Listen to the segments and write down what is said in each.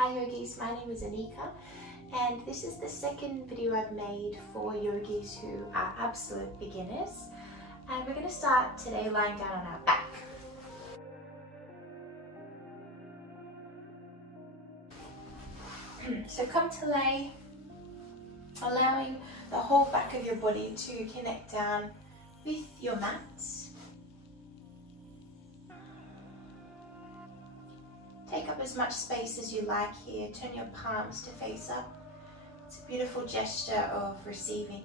Hi yogis, my name is Anika and this is the second video I've made for yogis who are absolute beginners, and we're going to start today lying down on our back. So come to lay, allowing the whole back of your body to connect down with your mat. Take up as much space as you like here. Turn your palms to face up. It's a beautiful gesture of receiving.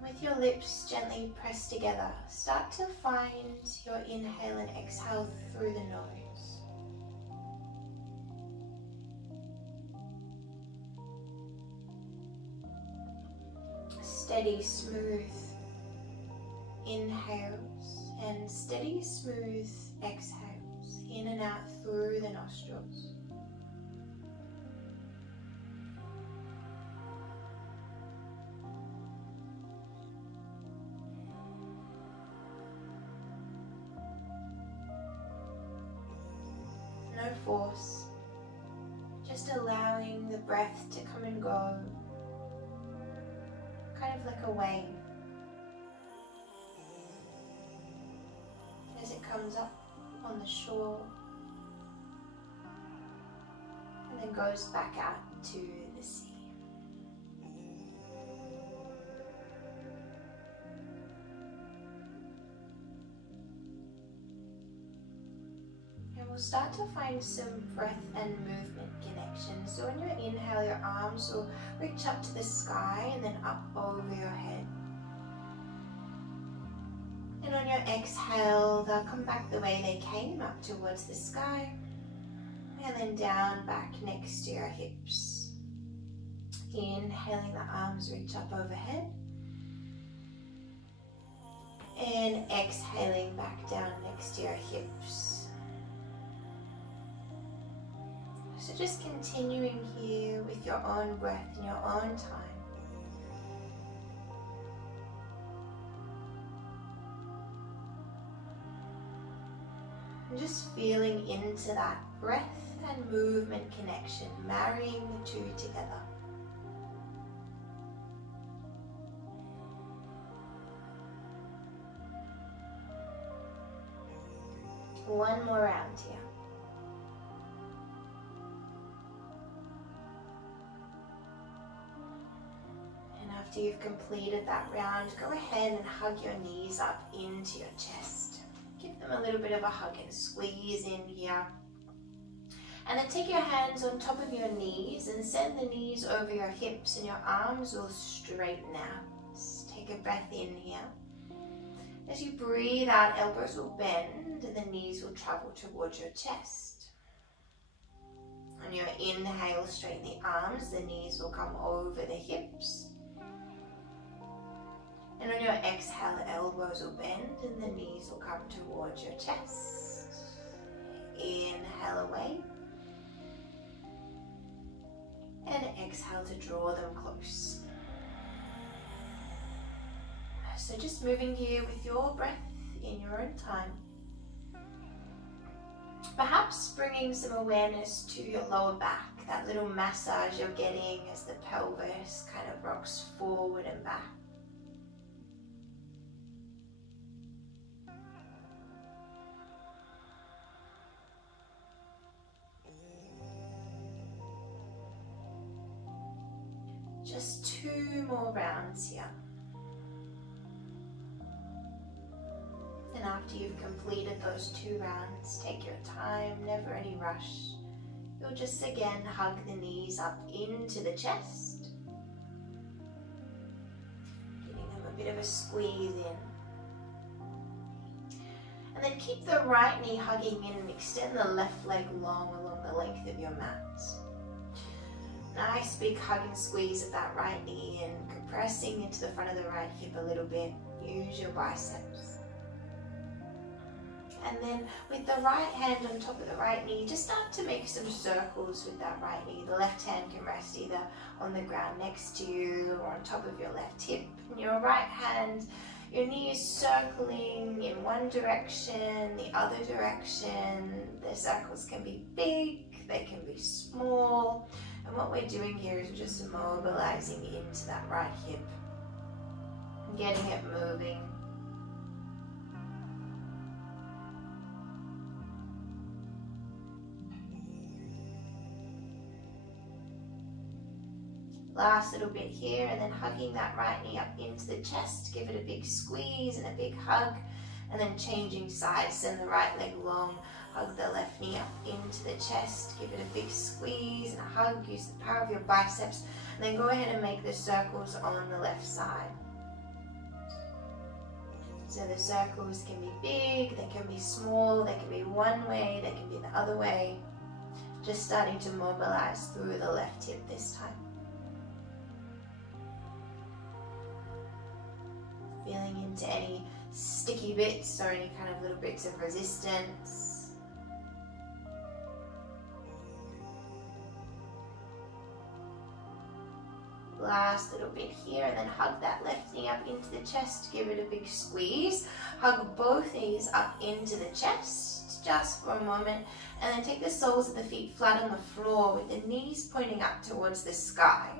With your lips gently pressed together, start to find your inhale and exhale through the nose. Steady, smooth inhales and steady, smooth exhales in and out through the nostrils. No force, just allowing the breath to come and go, kind of like a wave. As it comes up on the shore and then goes back out to the sea. And we'll start to find some breath and movement connections. So on your inhale, your arms will reach up to the sky and then up over your head. And on your exhale, they'll come back the way they came, up towards the sky, and then down back next to your hips. Inhaling, the arms reach up overhead, and exhaling back down next to your hips. So just continuing here with your own breath in your own time. Just feeling into that breath and movement connection, marrying the two together. One more round here. And after you've completed that round, go ahead and hug your knees up into your chest. Give them a little bit of a hug and squeeze in here. And then take your hands on top of your knees and send the knees over your hips, and your arms will straighten out. Just take a breath in here. As you breathe out, elbows will bend and the knees will travel towards your chest. On your inhale, straighten the arms, the knees will come over the hips. And on your exhale, the elbows will bend and the knees will come towards your chest. Inhale away. And exhale to draw them close. So just moving here with your breath in your own time. Perhaps bringing some awareness to your lower back, that little massage you're getting as the pelvis kind of rocks forward and back. Just 2 more rounds here. And after you've completed those 2 rounds, take your time, never any rush. You'll just again hug the knees up into the chest, giving them a bit of a squeeze in. And then keep the right knee hugging in and extend the left leg long along the length of your mat. Nice big hug and squeeze at that right knee and compressing into the front of the right hip a little bit. Use your biceps. And then with the right hand on top of the right knee, just start to make some circles with that right knee. The left hand can rest either on the ground next to you or on top of your left hip. And your right hand Your knees circling in one direction, the other direction. The circles can be big, they can be small. And what we're doing here is we're just mobilizing into that right hip, getting it moving. Last little bit here, and then hugging that right knee up into the chest. Give it a big squeeze and a big hug, and then changing sides. Send the right leg long, hug the left knee up into the chest. Give it a big squeeze and a hug. Use the power of your biceps, and then go ahead and make the circles on the left side. So the circles can be big, they can be small, they can be one way, they can be the other way. Just starting to mobilize through the left hip this time. Feeling into any sticky bits or any kind of little bits of resistance. Last little bit here, and then hug that left knee up into the chest. Give it a big squeeze. Hug both knees up into the chest just for a moment, and then take the soles of the feet flat on the floor with the knees pointing up towards the sky.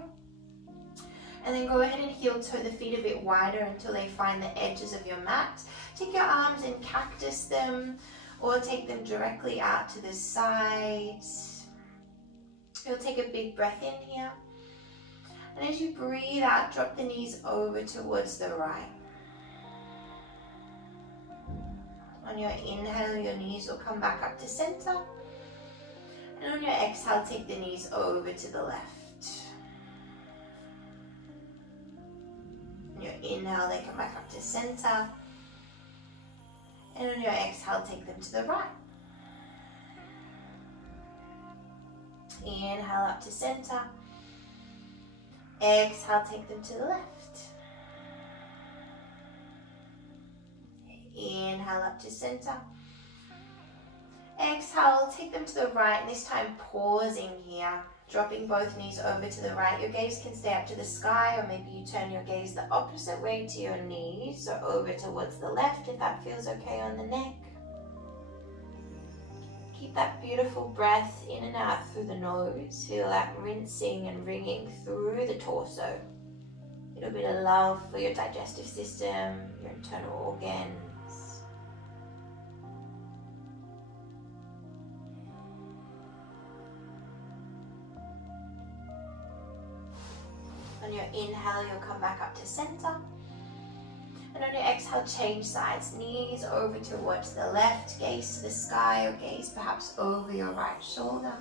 And then go ahead and heel toe the feet a bit wider until they find the edges of your mat. Take your arms and cactus them, or take them directly out to the side. You'll take a big breath in here. And as you breathe out, drop the knees over towards the right. On your inhale, your knees will come back up to center. And on your exhale, take the knees over to the left. On your inhale, they come back up to center. And on your exhale, take them to the right. Inhale up to center. Exhale, take them to the left. Inhale up to center. Exhale, take them to the right, and this time pausing here, dropping both knees over to the right. Your gaze can stay up to the sky, or maybe you turn your gaze the opposite way to your knees, or over towards the left if that feels okay on the neck. Keep that beautiful breath in and out through the nose. Feel that rinsing and ringing through the torso. A little bit of love for your digestive system, your internal organs. On your inhale, you'll come back up to center. And on your exhale, change sides. Knees over towards the left, gaze to the sky, or gaze perhaps over your right shoulder.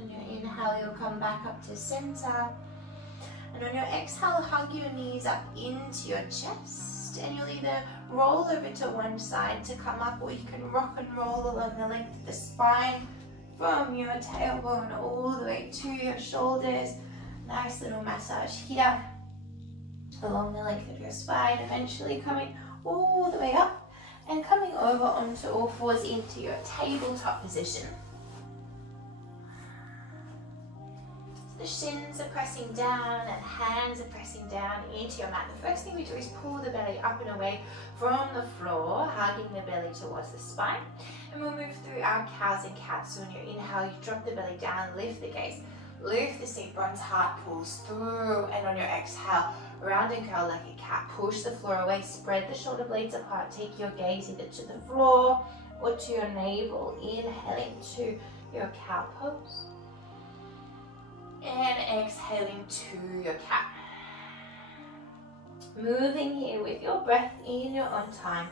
On your inhale, you'll come back up to center. And on your exhale, hug your knees up into your chest, and you'll either roll over to one side to come up, or you can rock and roll along the length of the spine from your tailbone all the way to your shoulders. Nice little massage here along the length of your spine, eventually coming all the way up and coming over onto all fours into your tabletop position. The shins are pressing down and hands are pressing down into your mat. The first thing we do is pull the belly up and away from the floor, hugging the belly towards the spine. And we'll move through our cows and cats. So on your inhale, you drop the belly down, lift the gaze, lift the seat bones, heart pulls through. And on your exhale, round and curl like a cat. Push the floor away, spread the shoulder blades apart. Take your gaze either to the floor or to your navel. Inhaling to your cow pose. And exhaling to your cat. Moving here with your breath in your own time.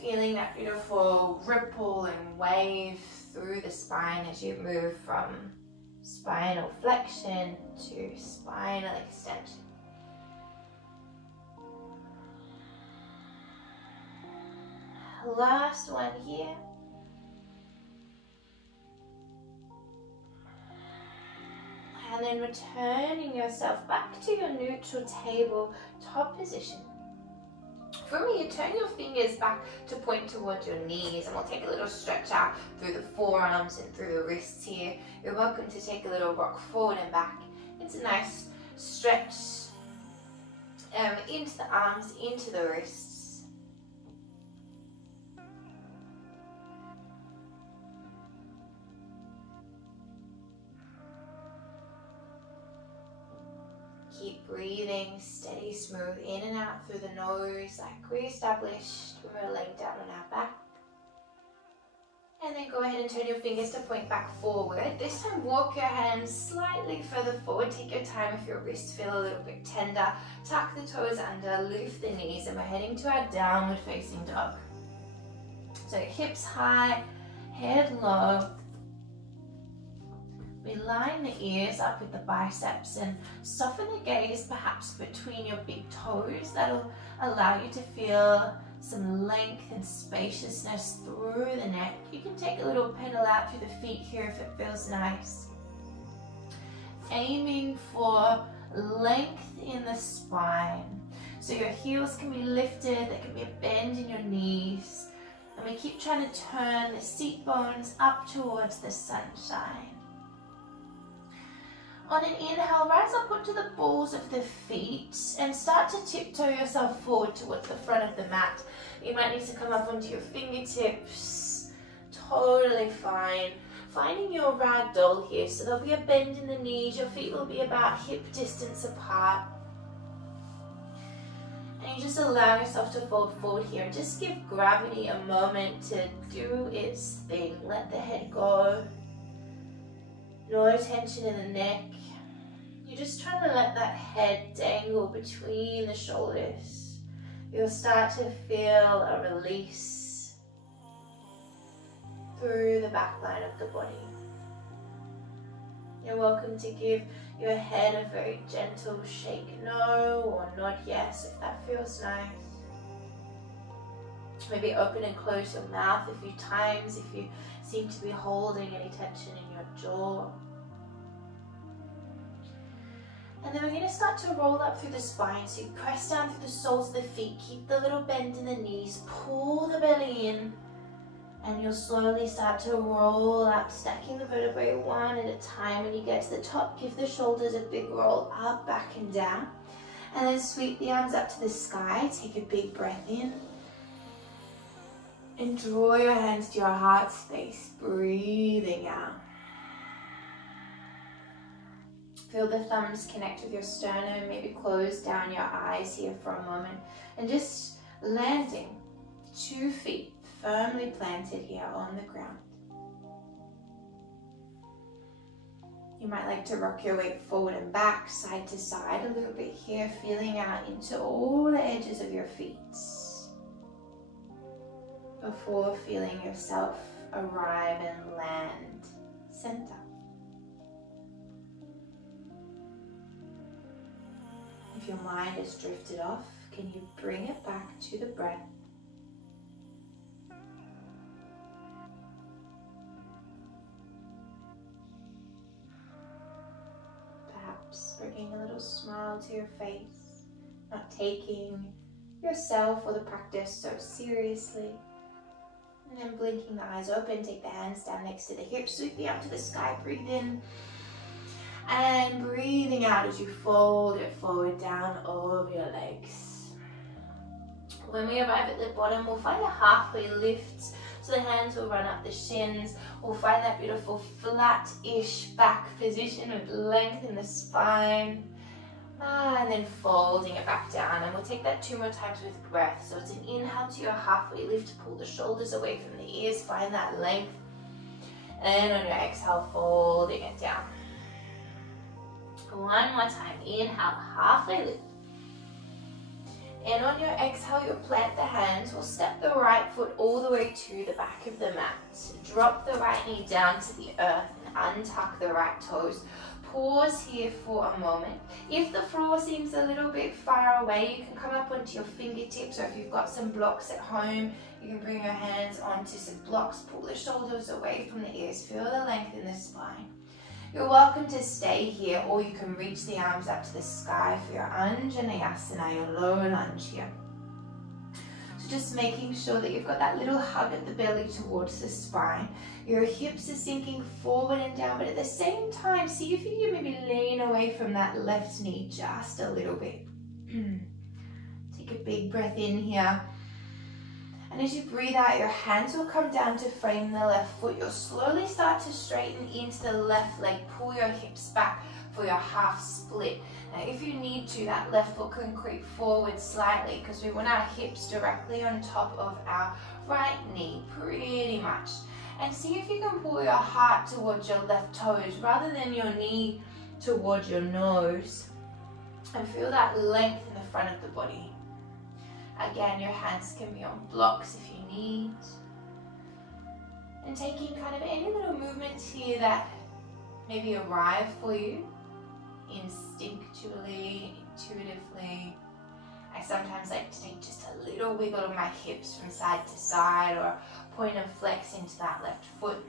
Feeling that beautiful ripple and wave through the spine as you move from spinal flexion to spinal extension. Last one here. And then returning yourself back to your neutral tabletop position. From here, turn your fingers back to point towards your knees, and we'll take a little stretch out through the forearms and through the wrists here. You're welcome to take a little rock forward and back. It's a nice stretch into the arms, into the wrists. Keep breathing steady, smooth, in and out through the nose, like we established when we were laying down on our back. And then go ahead and turn your fingers to point back forward. This time walk your hands slightly further forward. Take your time if your wrists feel a little bit tender. Tuck the toes under, lift the knees, and we're heading to our downward facing dog. So hips high, head low. We line the ears up with the biceps and soften the gaze perhaps between your big toes. That'll allow you to feel some length and spaciousness through the neck. You can take a little pedal out through the feet here if it feels nice. Aiming for length in the spine. So your heels can be lifted, there can be a bend in your knees. And we keep trying to turn the seat bones up towards the sunshine. On an inhale, rise up onto the balls of the feet and start to tiptoe yourself forward towards the front of the mat. You might need to come up onto your fingertips. Totally fine. Finding your ragdoll here, so there'll be a bend in the knees. Your feet will be about hip distance apart. And you just allow yourself to fold forward here. Just give gravity a moment to do its thing. Let the head go. No tension in the neck. You're just trying to let that head dangle between the shoulders. You'll start to feel a release through the back line of the body. You're welcome to give your head a very gentle shake no or nod yes if that feels nice. Maybe open and close your mouth a few times if you seem to be holding any tension in your jaw. And then we're going to start to roll up through the spine. So you press down through the soles of the feet, keep the little bend in the knees, pull the belly in, and you'll slowly start to roll up, stacking the vertebrae one at a time. When you get to the top, give the shoulders a big roll up, back and down. And then sweep the arms up to the sky. Take a big breath in. And draw your hands to your heart space, breathing out. Feel the thumbs connect with your sternum, maybe close down your eyes here for a moment. And just landing 2 feet firmly planted here on the ground. You might like to rock your weight forward and back, side to side a little bit here, feeling out into all the edges of your feet. Before feeling yourself arrive and land center. If your mind has drifted off, can you bring it back to the breath? Perhaps bringing a little smile to your face, not taking yourself or the practice so seriously. And then blinking the eyes open, take the hands down next to the hips, sweeping up to the sky, breathe in. And breathing out as you fold it forward down over your legs. When we arrive at the bottom, we'll find a halfway lift. So the hands will run up the shins. We'll find that beautiful flat-ish back position with length in the spine. And then folding it back down. And we'll take that 2 more times with breath. So it's an inhale to your halfway lift. Pull the shoulders away from the ears. Find that length. And on your exhale, folding it down. One more time. Inhale, halfway lift. And on your exhale, you'll plant the hands. We'll step the right foot all the way to the back of the mat. Drop the right knee down to the earth and untuck the right toes. Pause here for a moment. If the floor seems a little bit far away, you can come up onto your fingertips, or if you've got some blocks at home, you can bring your hands onto some blocks. Pull the shoulders away from the ears. Feel the length in the spine. You're welcome to stay here, or you can reach the arms up to the sky for your Anjaneyasana, your low lunge here. So just making sure that you've got that little hug at the belly towards the spine. Your hips are sinking forward and down, but at the same time, see if you can maybe lean away from that left knee just a little bit. Take a big breath in here. And as you breathe out, your hands will come down to frame the left foot. You'll slowly start to straighten into the left leg. Pull your hips back for your half split. Now, if you need to, that left foot can creep forward slightly because we want our hips directly on top of our right knee, pretty much. And see if you can pull your heart towards your left toes rather than your knee towards your nose. And feel that length in the front of the body. Again, your hands can be on blocks if you need. And taking kind of any little movements here that maybe arrive for you instinctually, intuitively. I sometimes like to take just a little wiggle of my hips from side to side, or point of flex into that left foot.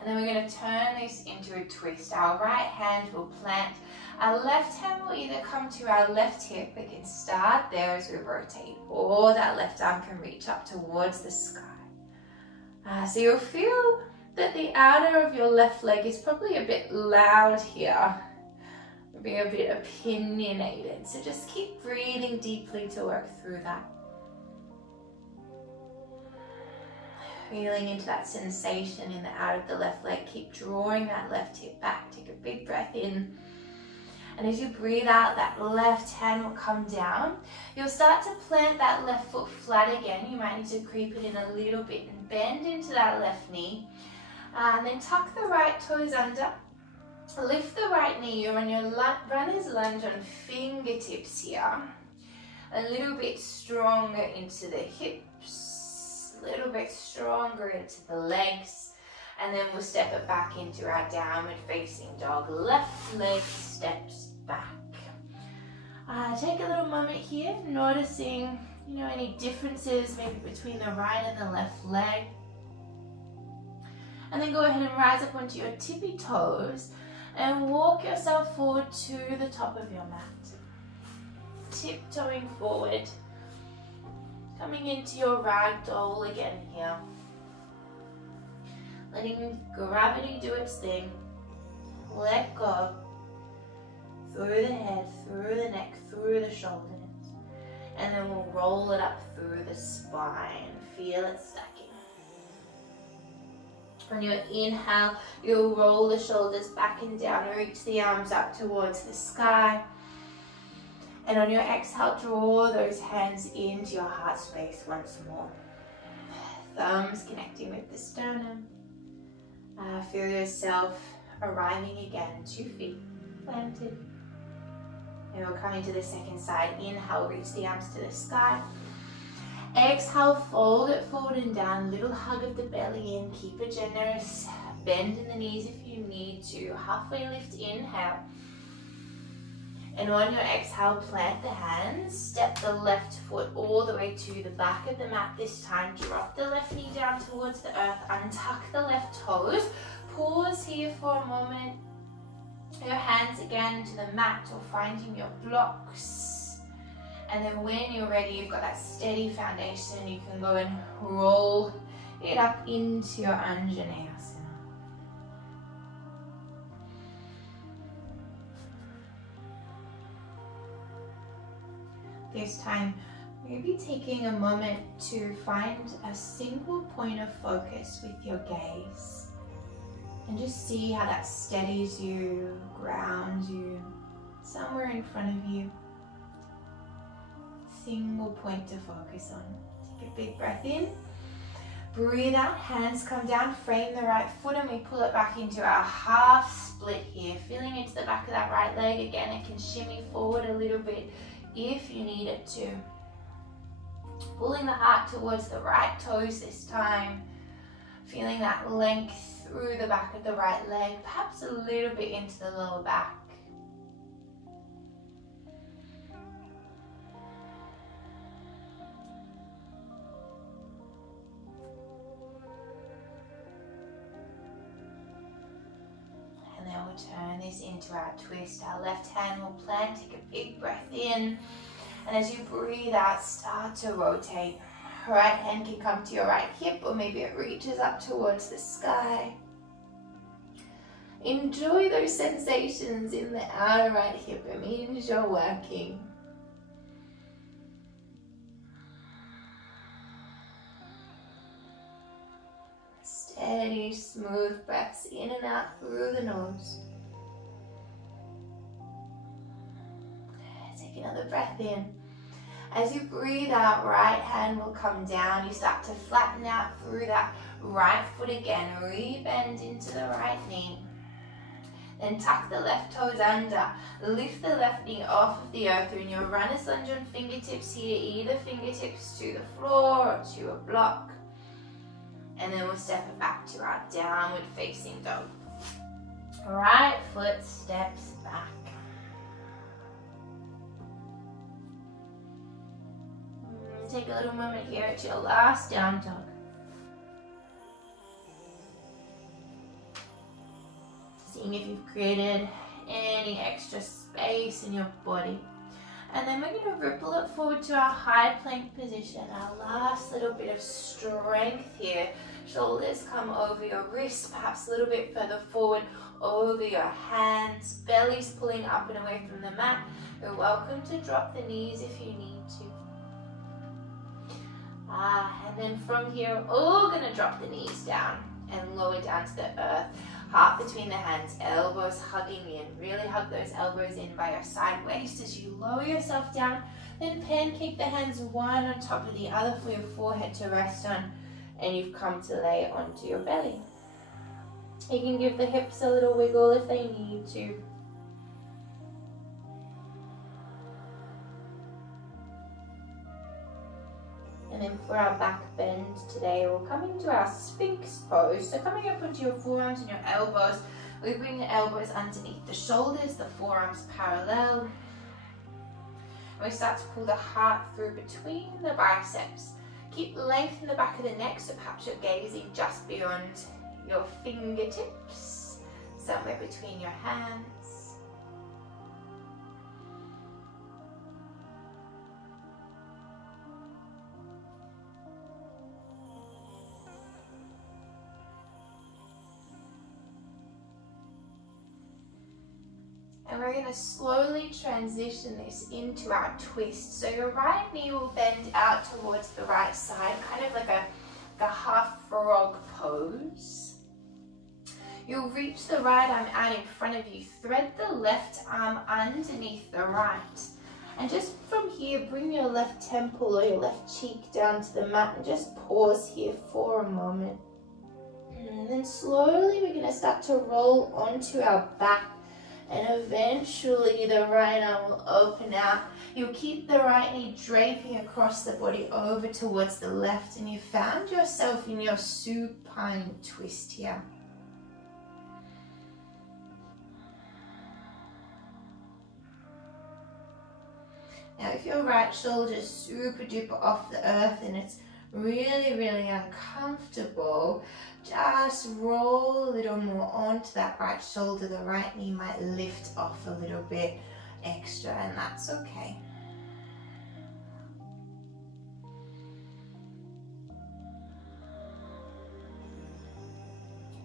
And then we're going to turn this into a twist. Our right hand will plant. Our left hand will either come to our left hip. We can start there as we rotate, or that left arm can reach up towards the sky. So you'll feel that the outer of your left leg is probably a bit loud here. It'll be a bit opinionated. So just keep breathing deeply to work through that. Feeling into that sensation in the out of the left leg. Keep drawing that left hip back. Take a big breath in. And as you breathe out, that left hand will come down. You'll start to plant that left foot flat again. You might need to creep it in a little bit and bend into that left knee. And then tuck the right toes under. Lift the right knee. You're on your runner's lunge on fingertips here. A little bit stronger into the hips. A little bit stronger into the legs. And then we'll step it back into our downward facing dog. Left leg steps back. Take a little moment here, noticing, any differences maybe between the right and the left leg. And then go ahead and rise up onto your tippy toes and walk yourself forward to the top of your mat. Tiptoeing forward. Coming into your ragdoll again here. Letting gravity do its thing. Let go. Through the head, through the neck, through the shoulders. And then we'll roll it up through the spine. Feel it stacking. On your inhale, you'll roll the shoulders back and down. Reach the arms up towards the sky. And on your exhale, draw those hands into your heart space once more. Thumbs connecting with the sternum. Feel yourself arriving again, 2 feet planted. And we'll come into the second side. Inhale, reach the arms to the sky. Exhale, fold it forward and down. Little hug of the belly in. Keep a generous bend in the knees if you need to. Halfway lift, inhale. And on your exhale, plant the hands. Step the left foot all the way to the back of the mat this time. Drop the left knee down towards the earth. Untuck the left toes. Pause here for a moment. Your hands again to the mat or finding your blocks. And then when you're ready, you've got that steady foundation, you can go and roll it up into your Anjaneyasana. This time, maybe taking a moment to find a single point of focus with your gaze. And just see how that steadies you, grounds you, somewhere in front of you. Single point to focus on. Take a big breath in. Breathe out, hands come down, frame the right foot, and we pull it back into our half split here. Feeling into the back of that right leg again. It can shimmy forward a little bit if you need it to. Pulling the heart towards the right toes this time. Feeling that length through the back of the right leg, perhaps a little bit into the lower back. turn this into our twist. Our left hand will plant, take a big breath in. And as you breathe out, start to rotate. Right hand can come to your right hip, or maybe it reaches up towards the sky. Enjoy those sensations in the outer right hip. It means you're working. Steady, smooth breaths in and out through the nose. Take another breath in. As you breathe out, right hand will come down. You start to flatten out through that right foot again. Re-bend into the right knee. Then tuck the left toes under. Lift the left knee off of the earth. You're in your runner's lunge on fingertips here. Either fingertips to the floor or to a block. And then we'll step it back to our downward facing dog. Right foot steps back. Take a little moment here at your last down dog. Seeing if you've created any extra space in your body. And then we're going to ripple it forward to our high plank position. Our last little bit of strength here. Shoulders come over your wrists, perhaps a little bit further forward over your hands. Belly's pulling up and away from the mat. You're welcome to drop the knees if you need to. And then from here, we're all going to drop the knees down and lower down to the earth. Heart between the hands, elbows hugging in. Really hug those elbows in by your side waist as you lower yourself down. Then pancake the hands one on top of the other for your forehead to rest on. And you've come to lay onto your belly. You can give the hips a little wiggle if they need to. And then for our back bend today, we'll come into our Sphinx pose. So coming up onto your forearms and your elbows, we bring the elbows underneath the shoulders, the forearms parallel. And we start to pull the heart through between the biceps. Keep length in the back of the neck, so perhaps you're gazing just beyond your fingertips, somewhere between your hands. And we're going to slowly transition this into our twist. So your right knee will bend out towards the right side, kind of like a half frog pose. You'll reach the right arm out in front of you. Thread the left arm underneath the right. And just from here, bring your left temple or your left cheek down to the mat and just pause here for a moment. And then slowly we're going to start to roll onto our back. And eventually the right arm will open out. You'll keep the right knee draping across the body over towards the left, and you found yourself in your supine twist here. Now if your right shoulder is super duper off the earth and it's really uncomfortable, just roll a little more onto that right shoulder. The right knee might lift off a little bit extra, and that's okay.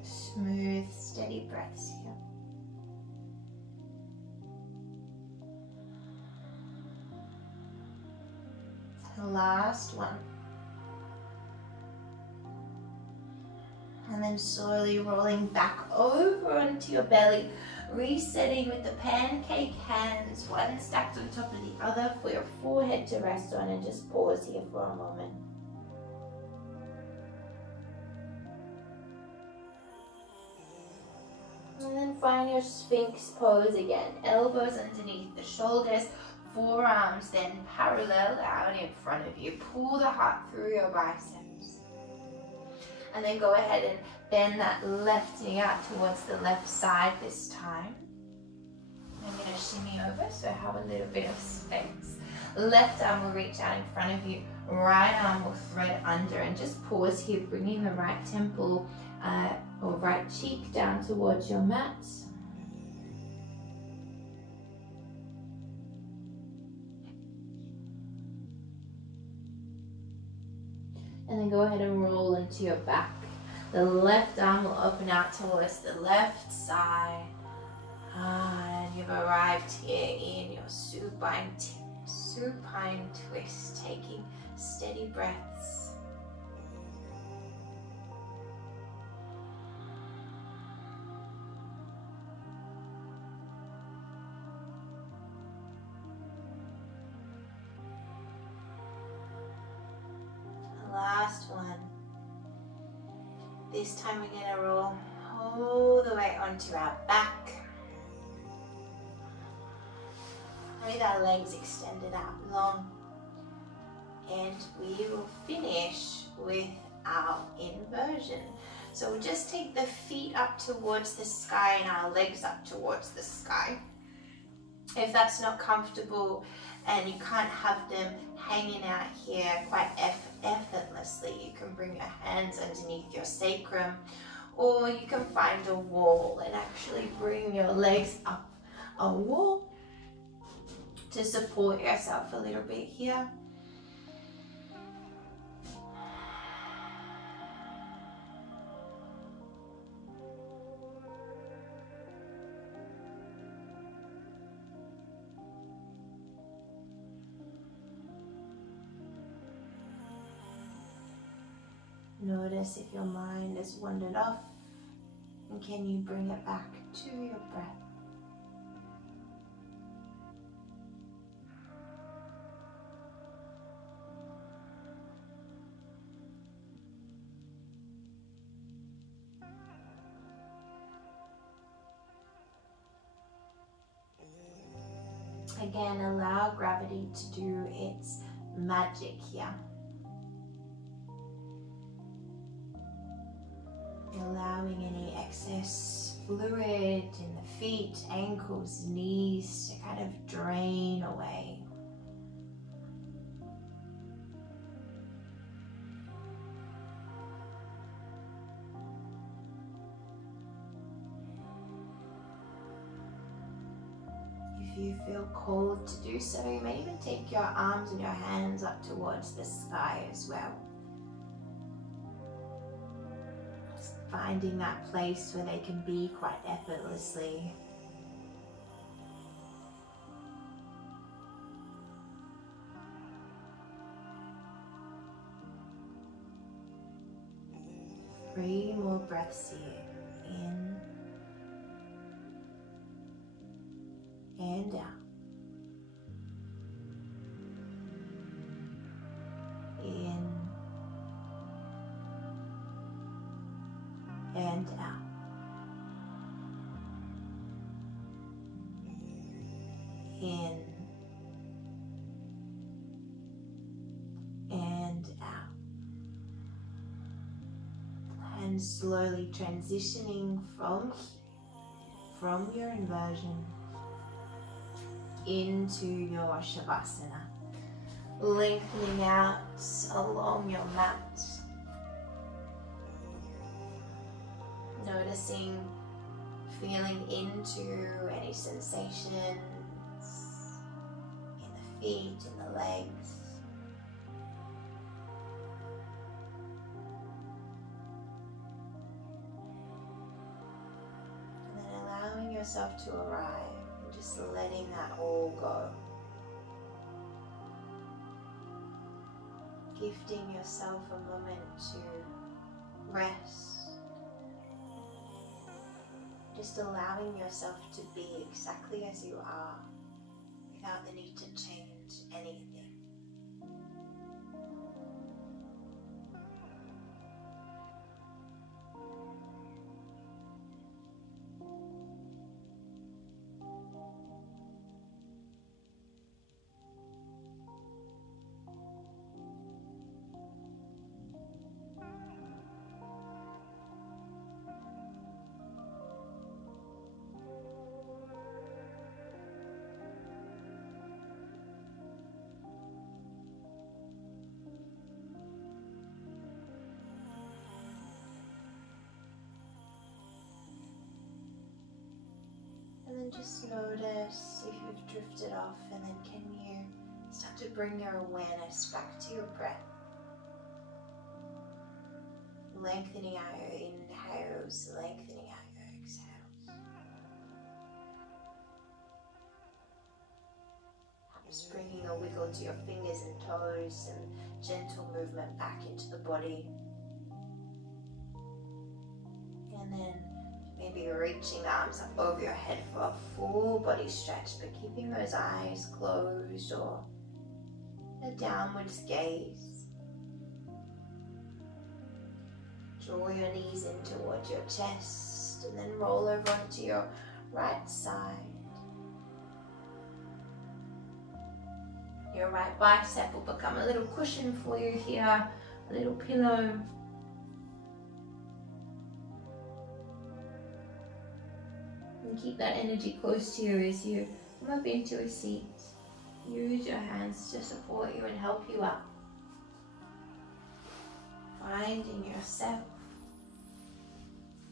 Smooth, steady breaths here. The last one. And then slowly rolling back over onto your belly, resetting with the pancake hands, one stacked on top of the other for your forehead to rest on, and just pause here for a moment. And then find your Sphinx pose again, elbows underneath the shoulders, forearms then parallel out in front of you. Pull the heart through your biceps. And then go ahead and bend that left knee out towards the left side this time. I'm going to shimmy over, so have a little bit of space. Left arm will reach out in front of you. Right arm will thread under, and just pause here, bringing the right temple or right cheek down towards your mat. And then go ahead and roll into your back. The left arm will open out towards the left side. And you've arrived here in your supine twist, taking steady breaths. Last one. This time we're going to roll all the way onto our back with our legs extended out long, and we will finish with our inversion. So we'll just take the feet up towards the sky and our legs up towards the sky. If that's not comfortable and you can't have them hanging out here quite effortlessly, you can bring your hands underneath your sacrum, or you can find a wall and actually bring your legs up a wall to support yourself a little bit here. Notice if your mind has wandered off, and can you bring it back to your breath? Again, allow gravity to do its magic here. Allowing any excess fluid in the feet, ankles, knees to kind of drain away. If you feel called to do so, you may even take your arms and your hands up towards the sky as well. Finding that place where they can be quite effortlessly. Three more breaths here. In and out. In and out. In and out. And slowly transitioning from your inversion into your Shavasana. Lengthening out along your mat. Noticing, feeling into any sensations in the feet, in the legs. And then allowing yourself to arrive and just letting that all go. Gifting yourself a moment to rest. Just allowing yourself to be exactly as you are without the need to change anything. And then just notice if you've drifted off, and then can you start to bring your awareness back to your breath. Lengthening out your inhales, lengthening out your exhales. Perhaps bringing a wiggle to your fingers and toes and gentle movement back into the body. And then maybe reaching the arms up over your head for a full body stretch, but keeping those eyes closed or a downwards gaze. Draw your knees in towards your chest and then roll over onto your right side. Your right bicep will become a little cushion for you here, a little pillow. And keep that energy close to you as you come up into a seat. Use your hands to support you and help you up. Finding yourself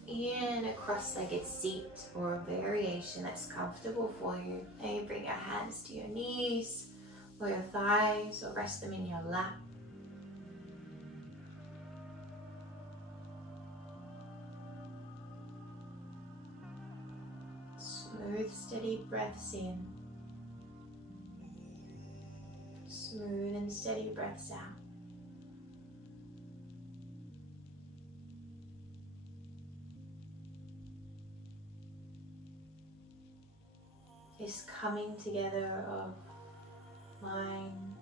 in a cross-legged seat or a variation that's comfortable for you. Maybe bring your hands to your knees or your thighs or rest them in your lap. Smooth, steady breaths in. Smooth and steady breaths out. This coming together of mind,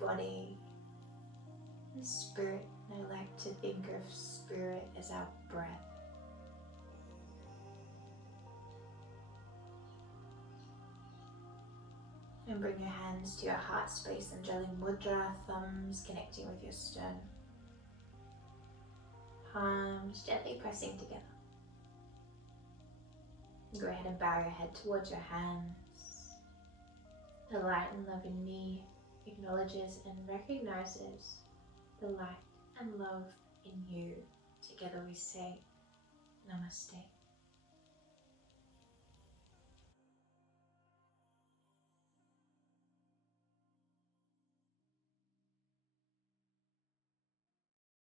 body, and spirit. I like to think of spirit as our breath. And bring your hands to your heart space, Anjali Mudra, thumbs connecting with your sternum. Palms gently pressing together. Go ahead and bow your head towards your hands. The light and love in me acknowledges and recognizes the light and love in you. Together we say Namaste.